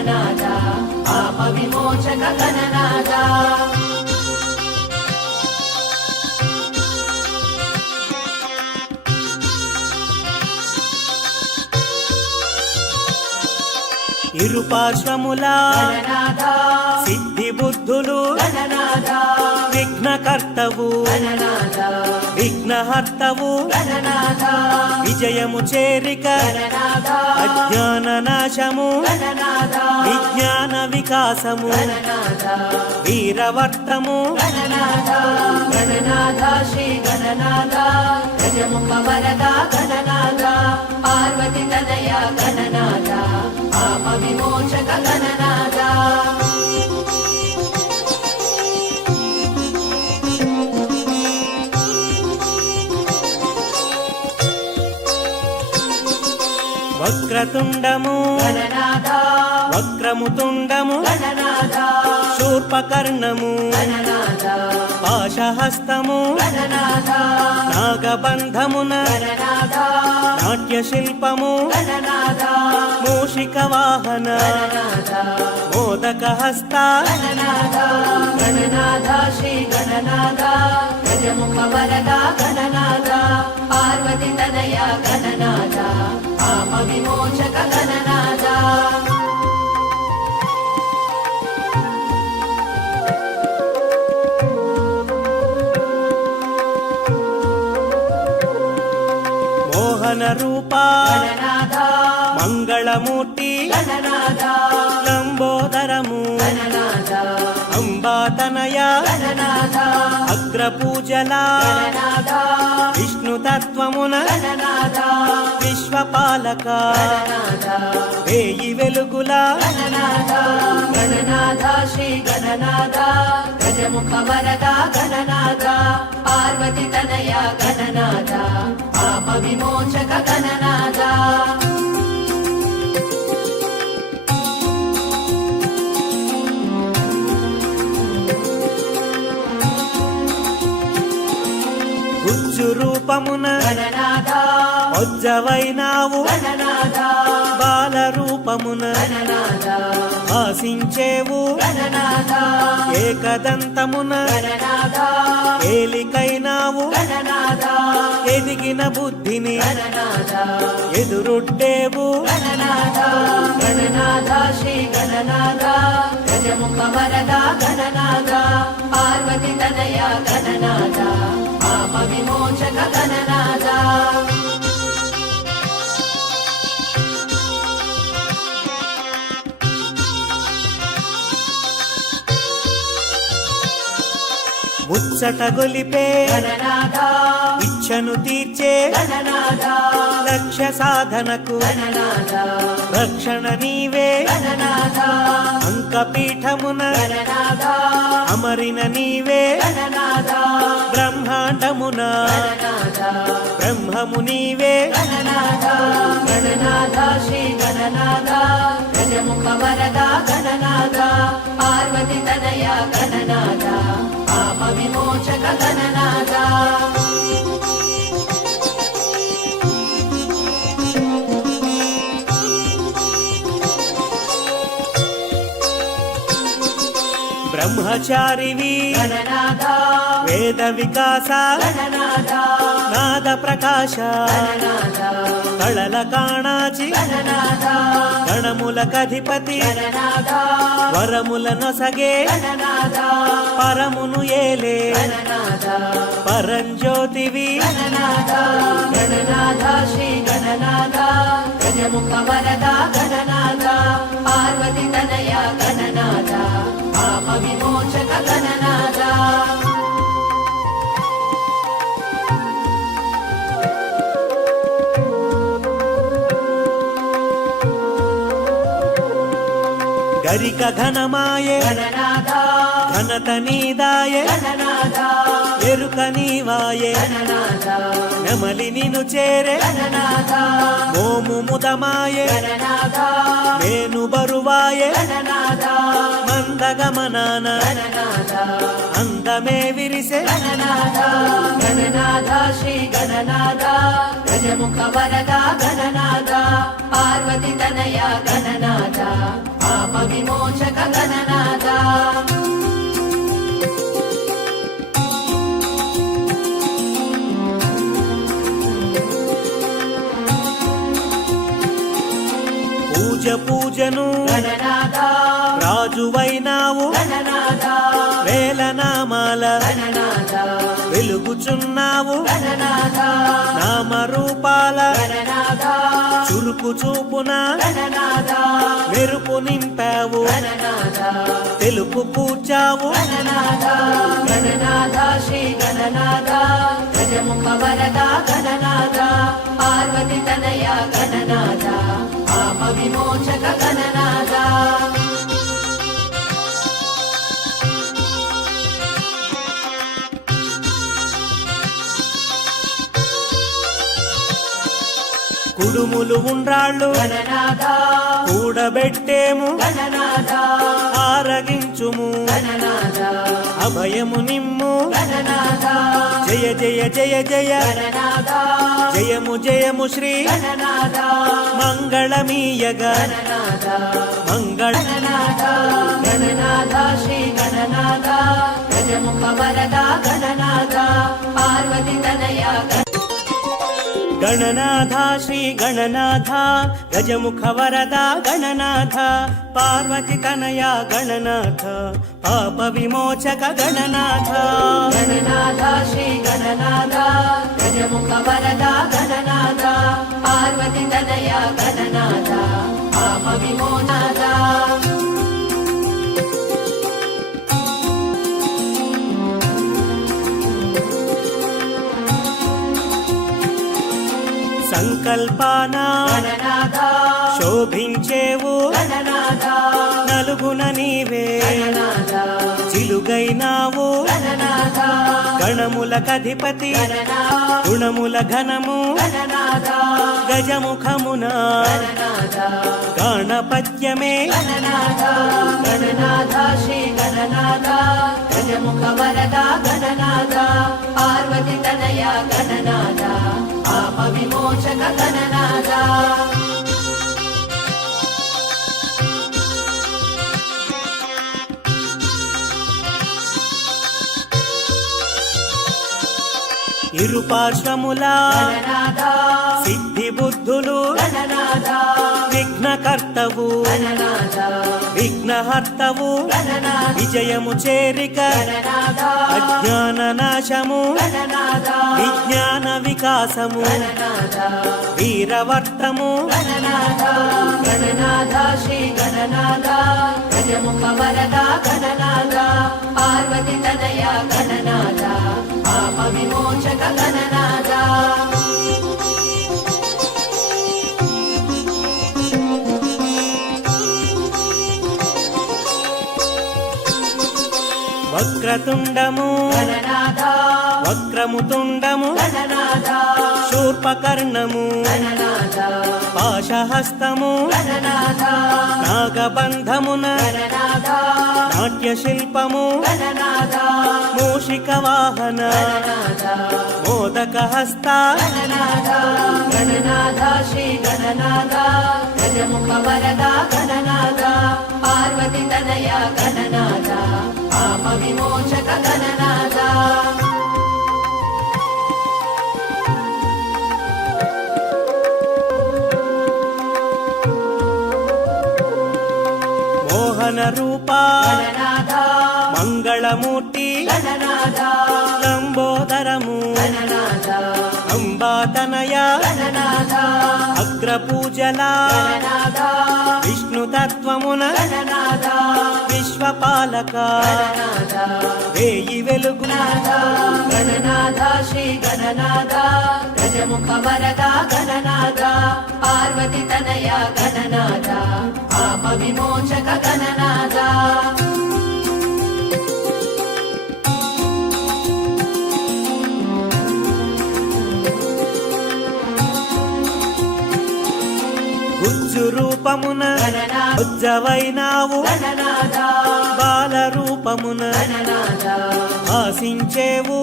నాద పాప విమోచక గణనాద ఇరు పార్శ్వముల సిద్ధి బుద్ధులు విఘ్నకర్తవు విఘ్నహర్తవు. విజయము చేరిక. అజ్ఞాన నాశము. విజ్ఞాన వికాసము. వీరవర్తము. శ్రీ గజముఖ వరద పార్వతి తనయ గణనాద పాప విమోచక గణనాద వక్రతుండము. వక్రముతుండము. శూర్పకర్ణము. పాశహస్తము. నాగబంధమున. గణనాద నాట్య శిల్పము గణనాద మూషిక వాహన. మోదక హస్త. గణనాద శ్రీ గణనాద గజముఖ వరద గణనాద పార్వతి తనయ గణనాద పాప విమోచక గణనాద మోహన రూప. మంగళమూర్తి లంబోదరము అంబాతనయ అగ్రపూజల విష్ణుతత్వమున విశ్వపాలక వేయి వెలుగుల గణనాద శ్రీ గణనాద గజముఖ వరద గణనాద పార్వతి తనయ గణనాద పాప విమోచక గణనాద గుజ్జు రూపమున వజ్జవైనావు బాల రూపమున ఆశించేవు. ఏకదంతమున ఏలికైనావు. ఎదిగిన బుద్ధిని ఎదురొడ్డేవు. గణనాథ. గణనాథ. శ్రీ గణనాథ. గజముఖ వరద. గణనాథ. పార్వతి తనయ. గణనాథ. పాప విమోచక గణనాథ ముచ్చట గొలిపే గణనాథ. ఇచ్చను తీర్చే లక్ష్య సాధనకు రక్షణ నీవే. అంకపీఠమున గణనాథ అమరిన నీవే. బ్రహ్మాండమున బ్రహ్మము నీవే. గణనాథ గణనాథ శ్రీ గణనాథ గజముఖ వరద గణనాథ పార్వతి తనయ గణనాథ పాప విమోచక గణనాథ బ్రహ్మచారివి గణనాథ వేద వికాస. నాద ప్రకాశ. కళల కాణాచి. గణనాథ గణములకధిపతి గణనాథ వరముల నొసగే. పరమును ఏలే. పరంజ్యోతివి. గణనాథ గణనాథ శ్రీ గణనాథ వరద గణనాథ పార్వతి తనయ గణనాథ పాప విమోచక గణనాథ గరిక ఘనమాయే గణనాథ ఘనత నీదాయే. ఎరుక నీవాయే. నెమలి నిను చేరే. మోము ముదమాయే. నేను బరువాయే. గణనాథ మంద అందగమనాన గణనాథ అందమే విరిసే. గణనాథ శ్రీ గణనాథ గజముఖ వరద గణనాథ పార్వతి తనయ గణనాథ పాప విమోచక గణనాథ పూజను రాజువైనావు వేలనామాల వెలుగుచున్నావు నామరూపాల చురుకు చూపున మెరుపు నింపావు తెలుపు పూచావు గణనాథ. శ్రీ గణనాథ. గజముఖ వరదా గణనాథ పార్వతి తనయ గణనాథ పాప విమోచక గణనాథ. కుడుములు ఉండ్రాళ్ళు. కూడబెట్టేము. ఆరగించుము. అభయము నిమ్ము. జయ జయ జయ జయ. జయము జయము శ్రీ మంగళమీయగా. మంగళ గణనాథ శ్రీ గణనాథ గజముఖ వరద గణనాథ పార్వతి తనయ గణనాథ శ్రీ గణనాథ గజముఖ వరద గణనాథ పార్వతి తనయ గణనాథ పాప విమోచక గణనాథ గణనాథ శ్రీ గణనాథ గజముఖ వరద గణనాథ పార్వతి తనయ గణనాథ పాప విమోనాథ సంకల్పాన? శోభించేవు? నలుగున నీవే. చిలుగైనావు? గణనాథ. గణములకధిపతి గణనాథ. గుణముల ఘనము. గజముఖమున. గణపత్యమే గణనాథ. శ్రీ గణనాథ. గజముఖ వరద. గణనాథ. పార్వతి తనయ. గణనాథ. విమోచక గణనాథ. ఇరుపార్శ్వముల గణనాథ. సిద్ధి బుద్ధులు విఘ్నకర్తవు. విఘ్నహర్తవు. విజయము చేరిక. అజ్ఞాన నాశము. విజ్ఞాన వికాసము. వీరవర్తము. గణనాథ. గణనాథ. శ్రీ గణనాథ. గజముఖ వరద గణనాథ. పార్వతి తనయ గణనాథ. పాప విమోచక గణనాథ. వక్రతుండము. గణనాథ. వక్రము తుండము గణనాథ. శూర్పకర్ణము. పాశహస్తము. నాగబంధమున. గణనాథ. నాట్య శిల్పము గణనాథ. మూషిక వాహన మోదక హస్త గణనాథ. శ్రీ గణనాథ. గజముఖ వరద. గణనాథ. పార్వతి తనయ గణనాథ పాప విమోచక గణనాథ మోహన రూప మంగళమూర్తి లంబోదరము అంబాతనయ అగ్రపూజల గణనాథ. విశ్వపాలక. వేయి వెలుగు. గణనాథ. శ్రీ గణనాథ. గజముఖ వరద. గణనాథ. పార్వతి తనయ. గణనాథ. పాప విమోచక గణనాథ. రూపమున ఉజ్జవైనావు. బాల రూపమున ఆశించేవు.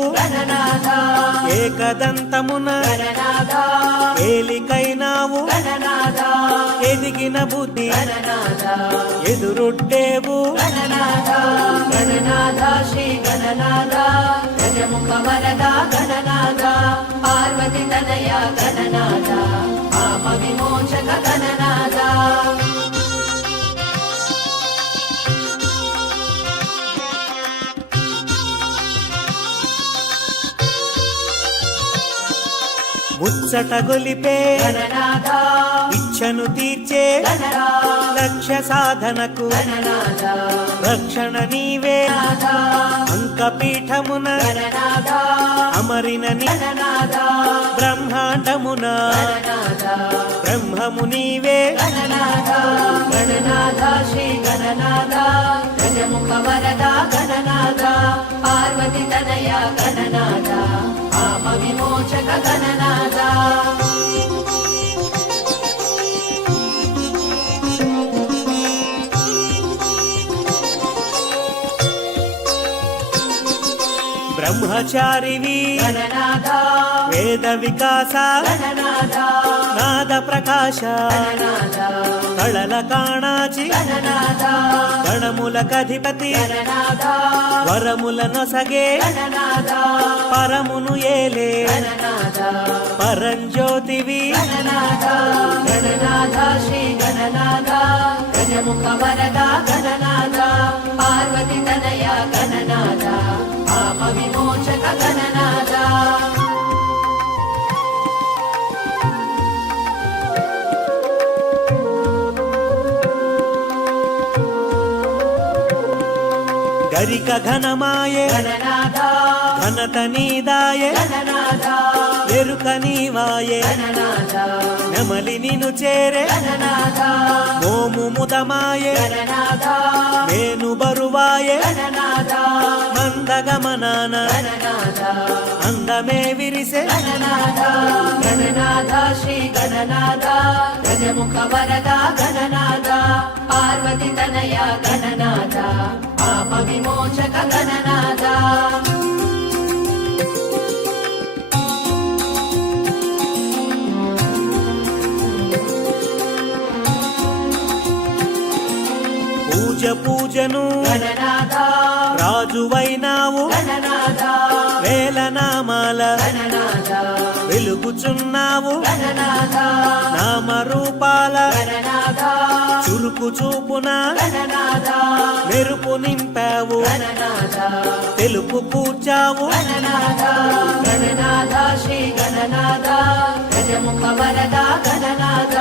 ఏకదంతమున ఏలికైనావు. ఎదిగిన బుద్ధి ఎదురొడ్డేవు గణనాథ. శ్రీ గణనాథ. గణనాథ. పార్వతి తనయ గణనాథ. పాప విమోచక గణనాథ. ముచ్చట గొలిపే గణనాథ ఇచ్చను తీర్చే లక్ష్య సాధనకు రక్షణ నీవే. అంకపీఠమున అమరిన బ్రహ్మాండమున బ్రహ్మము నీవే. గణనాథ శ్రీ గణనాథ గజముఖ వరద గణనాథ పార్వతి తనయ గణనాథ పాప విమోచక గణనాథ గణనాథ. వేద వికాస. నాద ప్రకాశ. కళల కాణాచి. గణములకధిపతి వరముల నొసగే. పరమును ఏలే. పరంజ్యోతివి గణనాథ. శ్రీ గణనాథ. గజముఖ వరద గణనాథ పార్వతి తనయ గణనాథ పాప విమోచక గణనాథ గరిక ఘనమాయే. ఘనత నీదాయే. ఎరుక నీవాయే. నెమలి నిను చేరే. మోము ముదమాయే. మేను బరువాయే. మందగమనాన. అందమే విరిసే. గణనాథ శ్రీ గణనాథ గజముఖ వరద గణనాథ పార్వతి తనయ గణనాథ పాప గణనాథ పూజ పూజను గణనాథ. రాజువైనావు. గణనాథ. వేల నామాల గణనాథ. వెలుగుచున్నావు. నామరూపాల గణనాథ. చురుకు చూపున మెరుపు నింపావు. తెలుపు కూర్చావు గణనాథ గణనాథ శ్రీ గణనాథ గజముఖ వరద గణనాథ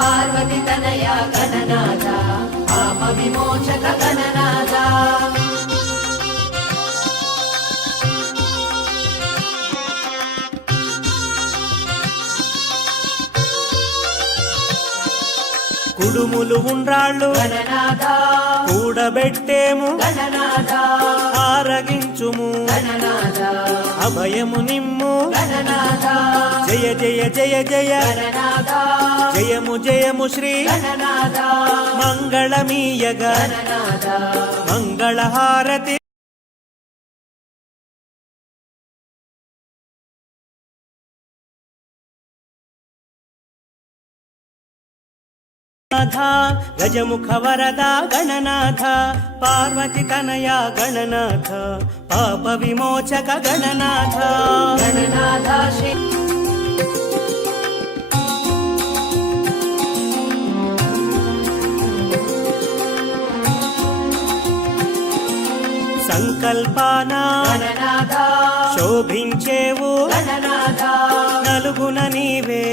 పార్వతి తనయ గణనాథ పాప విమోచక గణనాథ కుడుములు ఉండ్రాళ్ళు. కూడబెట్టేము. ఆరగించుము. అభయము నిమ్ము. జయ జయ జయ జయ. జయము జయము శ్రీ మంగళమీయగ. మంగళహారతి. గజముఖ వరద గణనాథ పార్వతి తనయ గణనాథ పాప విమోచక గణనాథ. గణనాథ శ్రీ సంకల్పాన శోభించేవు నలుగున నీవే.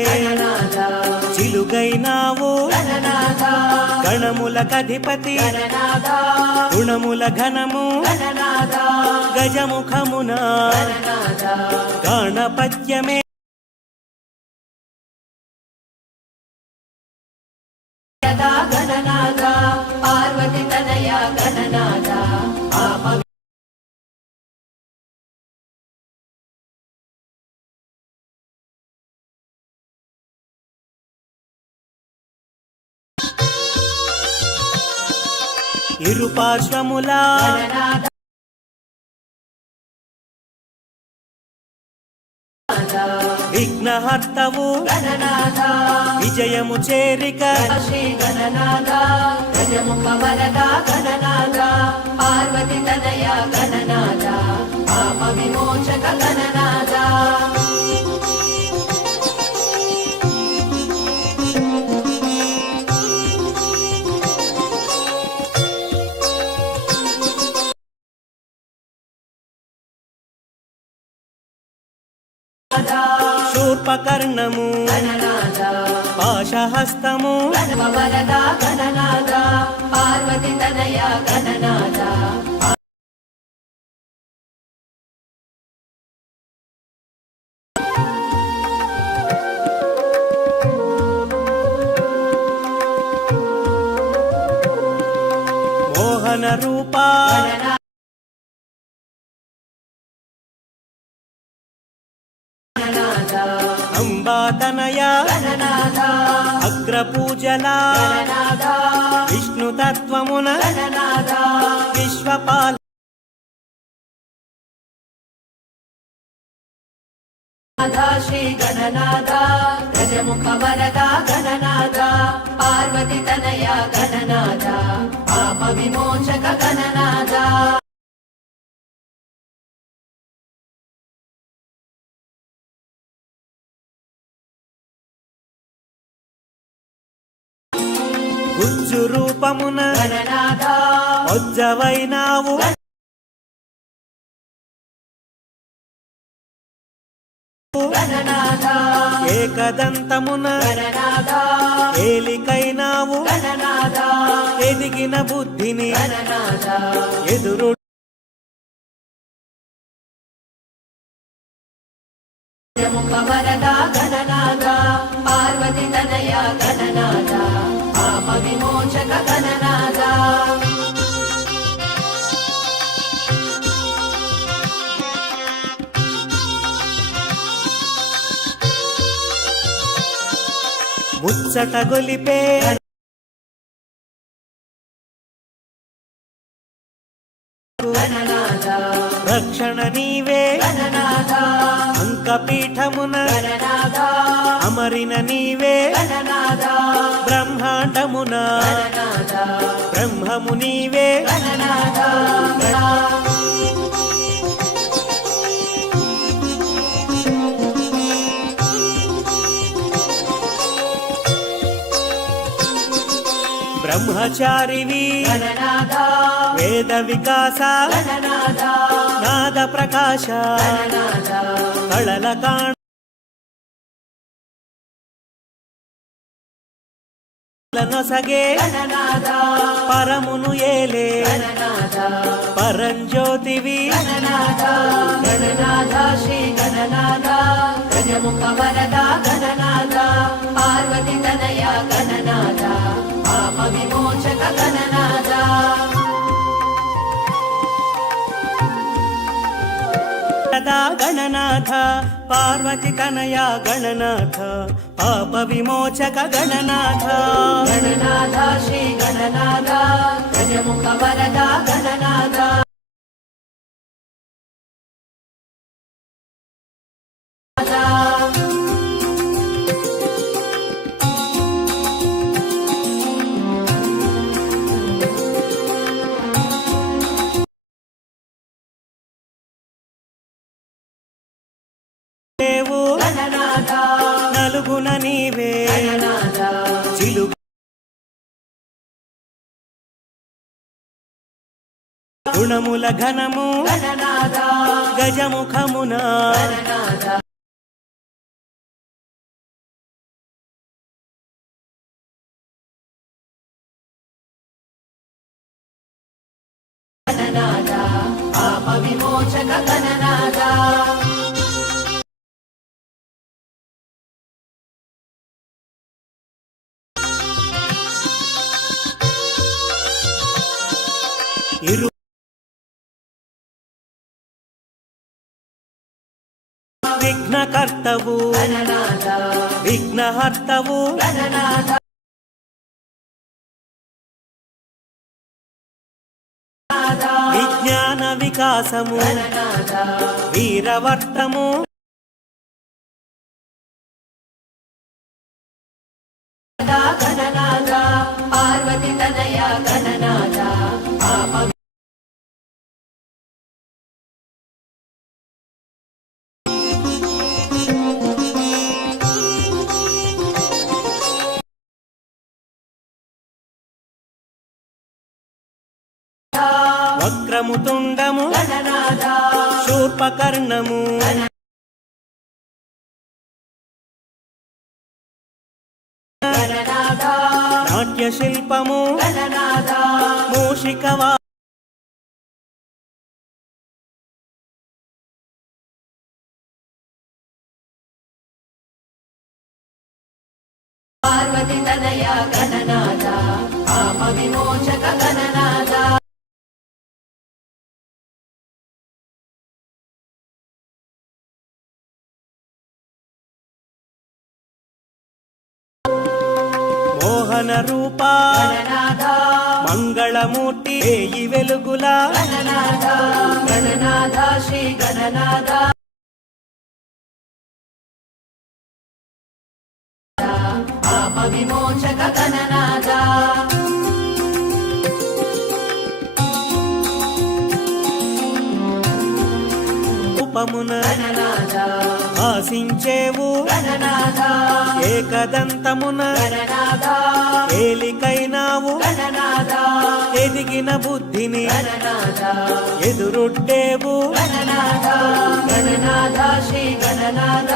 గణనాథ గణములకధిపతి గణనాథ గుణముల ఘనము. గజముఖమున. యదా గణనాథ పార్వతి తనయ గణనాథ పాప విఘ్నహర్తవు విజయము చేరిక. పార్వతి తనయ గణనాథ పాప విమోచక గణనాథ కూర్పకర్ణము పాశహస్తము. పార్వతి తనయ గణనాద గణనాద విశ్వపాల శ్రీ గణనాద గజముఖ వరద గణనాద పార్వతి తనయ గణనాద గుజ్జు రూపమున గణనాద ఏకదంతమున ఏలికైనావు. ఎదిగిన బుద్ధిని ఎదురు గణనాద పార్వతి తనయ గణనాద పాప విమోచక గణనాద ముచ్చట గొలిపే గణనాద రక్షణ నీవే. అంకపీఠమున అమరిన నీవే. బ్రహ్మాండమున బ్రహ్మము నీవే. బ్రహ్మచారివి వేద వికాస. నాద ప్రకాశ. కళల కాణ నొసగే. పరమును ఏలే. పరంజ్యోతివి. గణనాద శ్రీ గణనాద గజముఖ వరద. గణనాద గణనాథ పార్వతి కనయ గణనాథ పాప విమోచక గణనాథ. గణనాథ శ్రీ గణనాథ గజముఖ వరద గణనాథ. గుణముల ఘనము గజముఖమున. విఘ్నకర్తవు విఘ్నహర్తవు. విజ్ఞాన వికాసము. వీరవర్తము. పార్వతి తనయా గణనా. తుండము తుండము. శూర్పకర్ణము. గణనాథ నాట్య శిల్పము మూషికవా పార్వతి తనయా గణనాథ పాప విమోచక మోహన రూప. గణనాథ మంగళమూర్తి ఏయి వెలుగుల. గణనాథ శ్రీ గణనాథ. ఆప విమోచక గణనాథ. రూపమున గణనాథ. ఆశించేవు. ఏకదంతమున ఏలికైనావు. ఎదిగిన బుద్ధిని గణనాథ. గణనాథ శ్రీ గణనాథ.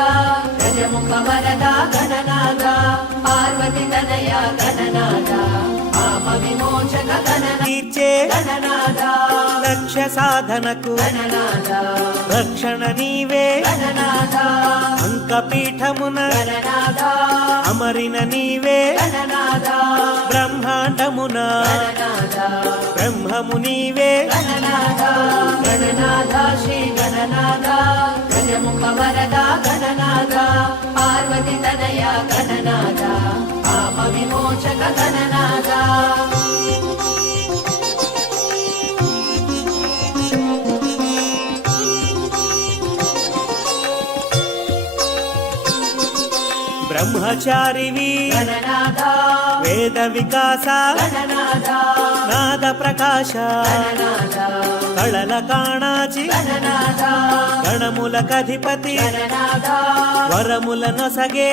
గజముఖ వరద గణనాథ. పార్వతి తనయ గణనాథ పాప విమోచక గణన తీర్చే గణనాథ. లక్ష్య సాధనకు గణనాథ. రక్షణ నీవే. గణనాథ. అంకపీఠమున గణనాథ. అమరిన నీవే. గణనాథ. బ్రహ్మాండమున గణనాథ. బ్రహ్మము నీవే. గణనాథ. గణనాథ. శ్రీ గణనాథ. గజముఖ వరద గణనాథ పార్వతి తనయ గణనాథ పాప విమోచక బ్రహ్మచారివి వేద వికాస. నాద ప్రకాశ. కళల కాణాచి. గణనాథ. గణములకధిపతి గణనాథ. వరముల నొసగే.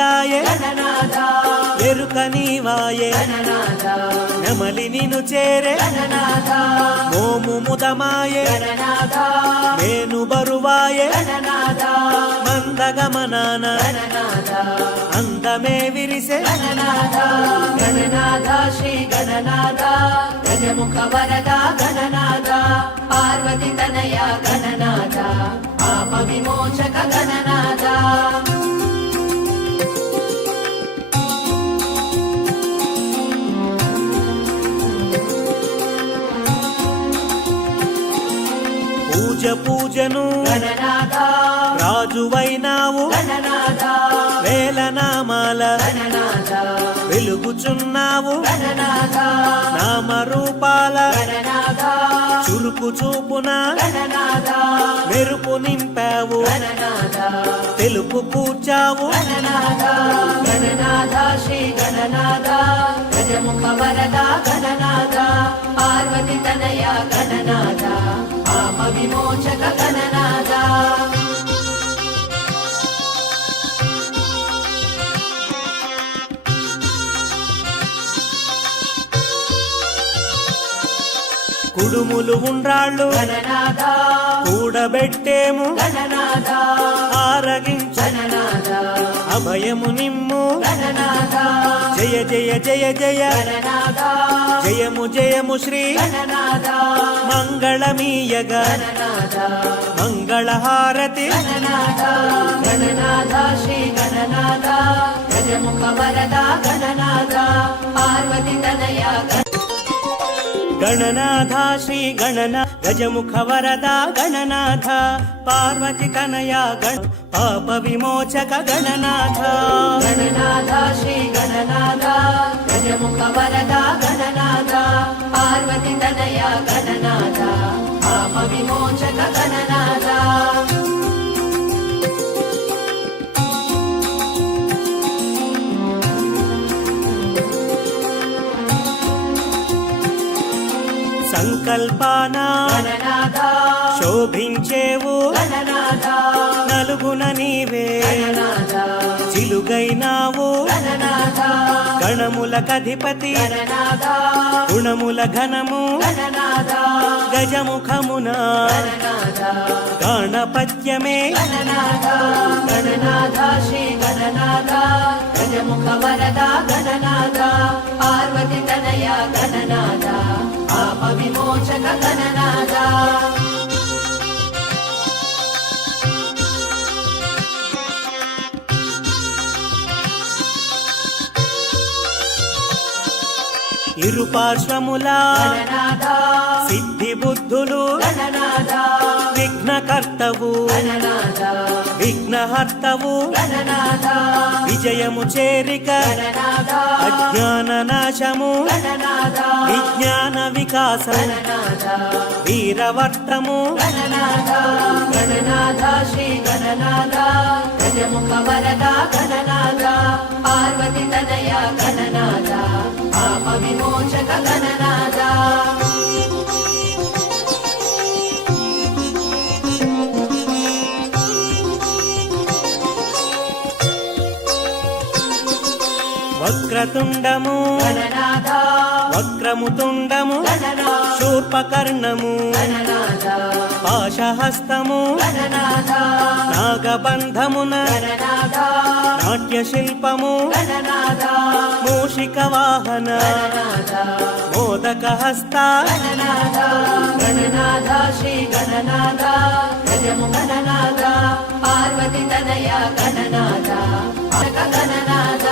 నీదాయే గణనాథ. ఎరుక నీవాయే. నెమలి నిను చేరే. మోము ముదమాయే. నేను బరువాయే. మందగమనాన. అందమే విరిసే. గణనాథ శ్రీ గణనాథ. గజముఖ వరద గణనాథ. పార్వతి తనయ గణనాథ. పాప విమోచక గణనాథ. పూజ పూజను గణనాథా రాజువైనావు. గణనాథ వేల నామాల గణనాథ వెలుగుచున్నావు నామరూపాల చురుకు చూపున మెరుపు నింపావు. తెలుపు కూర్చావు. గణనాథ గణనాథ శ్రీ గణనాథ గజముఖ వరద గణనాథ పార్వతి తనయ గణనాథ పాప విమోచక గణనాథ కుడుములు ఉండ్రాళ్ళు. కూడబెట్టేము. ఆరగించు. అభయము నిమ్ము. జయ జయ జయ జయ. జయము జయము శ్రీ. మంగళమీయగ. మంగళహారతి. గణనాథ. గణనాథ శ్రీ గణనాథ. గజముఖ వరద గణనాథ. పార్వతి తనయ గణనాథ శ్రీ గణన గజముఖ వరద గణనాథ పార్వతి కనయ గణ పాప విమోచక గణనాథ గణనాథ శ్రీ గణనాథ గజముఖ వరద గణనాథ పార్వతి కనయ గణనాథ పాప విమోచక గణనాథ గణనాథ. శోభించేవు నలుగున నీవే చిలుగైనావు గణనాథ. గణములకధిపతి గణనాథ. గుణముల ఘనము గజముఖమున గణపత్యమే గణనాథ. గణనాథ శ్రీ గణనాథ. గజముఖ వరద గణనాథ. పార్వతి తనయ గణనాథ. పాప ఇరుపార్శ్వముల సిద్ధి బుద్ధులు విఘ్నకర్తవు విఘ్నహర్తవు విజయము చేరిక అజ్ఞాన నాశము విజ్ఞాన వికాసం వీరవర్తము గణనాథ. శ్రీ గణనాథ. గజముఖ వరద గణనాథ పార్వతి తనయ గణనాథ పాప విమోచక గణనాథ వక్రతుండము వక్రముతుండము గణనాథ శూర్పకర్ణము పాశహస్తము నాగబంధమున గణనాథ నాట్య శిల్పము గణనాథ మూషిక వాహన మోదక హస్త గణనాథ గణనాథ శ్రీ గణనాథ గజము గణనాథ పార్వతి తనయ గణనాథ గణనాథ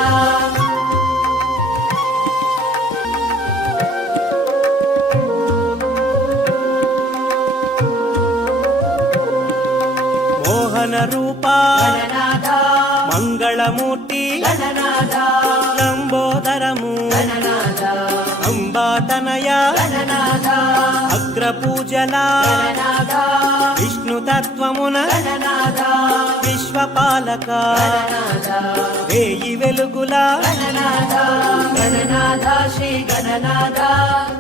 మంగళమూర్తి లంబోదరము అంబాతనయ అగ్రపూజల విష్ణుతత్వమున విశ్వపాలక వేయి వెలుగుల గణనాథ శ్రీ గణనాథ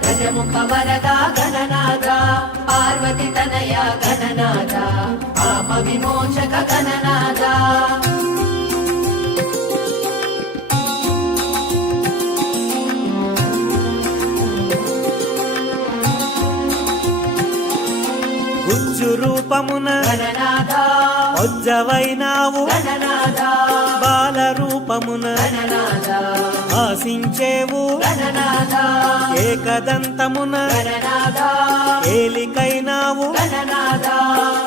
గజముఖ వరద గణనాథ పార్వతి తనయ గణనాథ పాప విమోచక గణనాథ. రూపమున గణనాథ. బాల రూపమున ఆశించేవు. ఏకదంతమున ఏలికైనావు.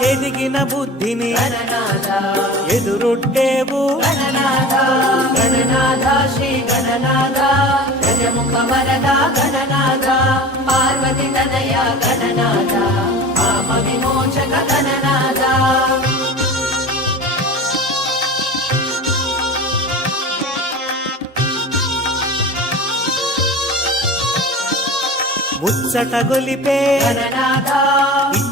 ఎదిగిన బుద్ధిని గణనాథ. గణనాథ. శ్రీ గణనాథ. గజముఖ వరద గణనాథ పార్వతి తనయ గణనాథ పాప విమోచక గణనాథ. ముచ్చట గొలిపే గణనాథ.